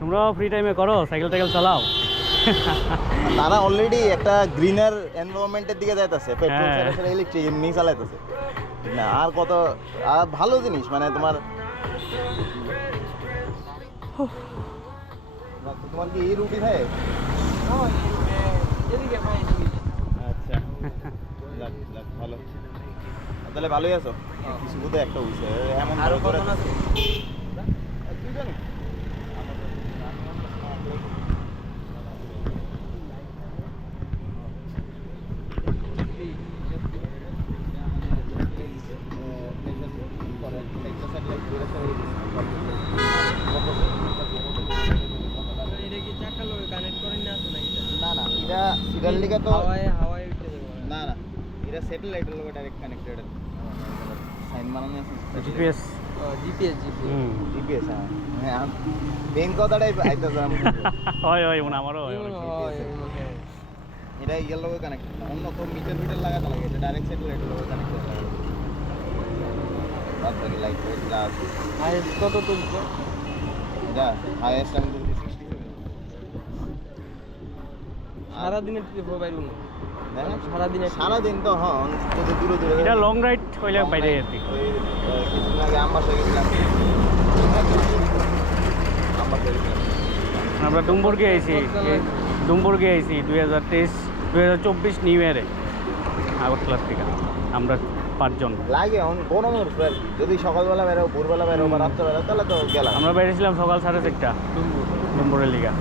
তোমরাও ফ্রি টাইমে করো, সাইকেল টাইকেল চালাও? তারা অলরেডি একটা গ্রিনার এনভায়রনমেন্টের দিকে যাইতেছে, পেট্রোল হ্যাঁ। ছেড়ে ছেড়ে ইলেকট্রিক এমনি চালাইতেছে না। আর কত আর ভালো জিনিস মানে তোমার তোমার কি এই রুটি খায়? আচ্ছা যাক যাক ভালো, তাহলে ভালোই আছো। কিছু বোধহয় একটা হইছে এমন আরো করে কখন আছে? তুই জানি এটা কি চাকা লগে কানেক্ট করেন না আছে নাকি? না না এটা সিরিয়াল লিগা তো হাওয়ায় উঠতে যাবে। না না এটা স্যাটেলাইটের লগে ডাইরেক্ট কানেক্টেড সাইন বানানো আছে জিপিএস। GPS GPS. হ্যাঁ মেইন কথাটাই আইতাছে হয় হয় মনে আমারও হয় অনেক। এটা ইয়ার লগে কানেক্টেড না, অন্য তো মিটার মিটার লাগাতে লাগে, এটা ডাইরেক্ট স্যাটেলাইটের লগে কানেক্টেড লাগে। বাদ বাকি লাইট ফাইট গ্লাস হাইস্ট কত তুলছো? এটা হাইয়েস্ট আমি বলছি 67। সারাদিনের ট্রিপ বাইরে না? সারাদিন তো হ্যাঁ যদি দূরে দূরে এটা লং রাইড হইলে বাইরে আর কি। ওই কিছুদিন আগে আমবাসা গেছিলাম, আমবাসা গেছিলাম। আমরা ডুম্বুরকে আইছি, ডুম্বুরকে আইছি 2024 নিউ ইয়ারে আগরতলার থেকে আমরা 5 জন। লাগে গরমের উপর আর কি, যদি সকালবেলা বেরো ভোরবেলা বেরো বা রাত্রেবেলা তাহলে তো গেলাম। আমরা বেরিয়েছিলাম সকাল 4:30 ডুম্বুরের লিগা,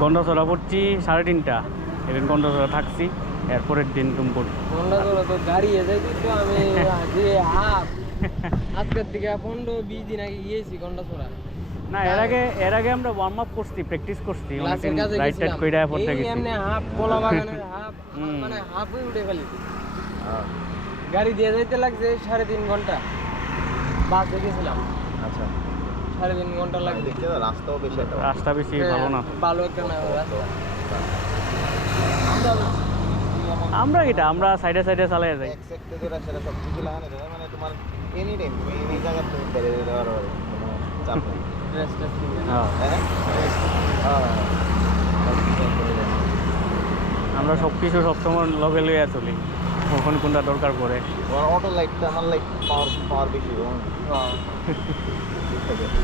গন্ডাছড়া পড়ছি 3:30, এদিন গন্ডাছড়া থাকছি, এরপরের দিন ডুম্বুর। গন্ডাছড়া তো গাড়ি যাইতে তো আমি যে আজকের থেকে 15-20 দিন আগে গিয়েছি গন্ডাছড়া। না এর আগে আমরা ওয়ার্ম আপ করছি, প্র্যাকটিস করছি, ক্লাসের কাছে রাইড টাইড গেছিলাম, কইরা পড়তে এই গেছি। এমনি হাফ কলা বাগানের হাফ মানে হাফই উঠে ফেলি। গাড়ি দিয়ে যাইতে লাগছে 3.5 ঘন্টা, বাসে গেছিলাম। আচ্ছা 3.5 ঘন্টা লাগছে। দেখতে তো রাস্তাও বেশি একটা রাস্তা বেশি ভালো না। ভালো একটা না রাস্তা। আমরা আমরা সাইডে সাইডে চালাই যাই। এক সেক্টর ধরে সেটা সব কিছু লাগানো যায়, মানে তোমার এনি টাইম তুমি এই জায়গা তুমি বেরিয়ে যেতে পারো, কোনো চাপ নেই। ড্রেস ট্রেস কিনে। হ্যাঁ, হ্যাঁ আমরা সব কিছু সবসময় লগে লইয়া চলি, কখন কোনটা দরকার পড়ে। অটো লাইটটা আমার লাইট পাওয়ার বেশি হ্যাঁ। ঠিক আছে।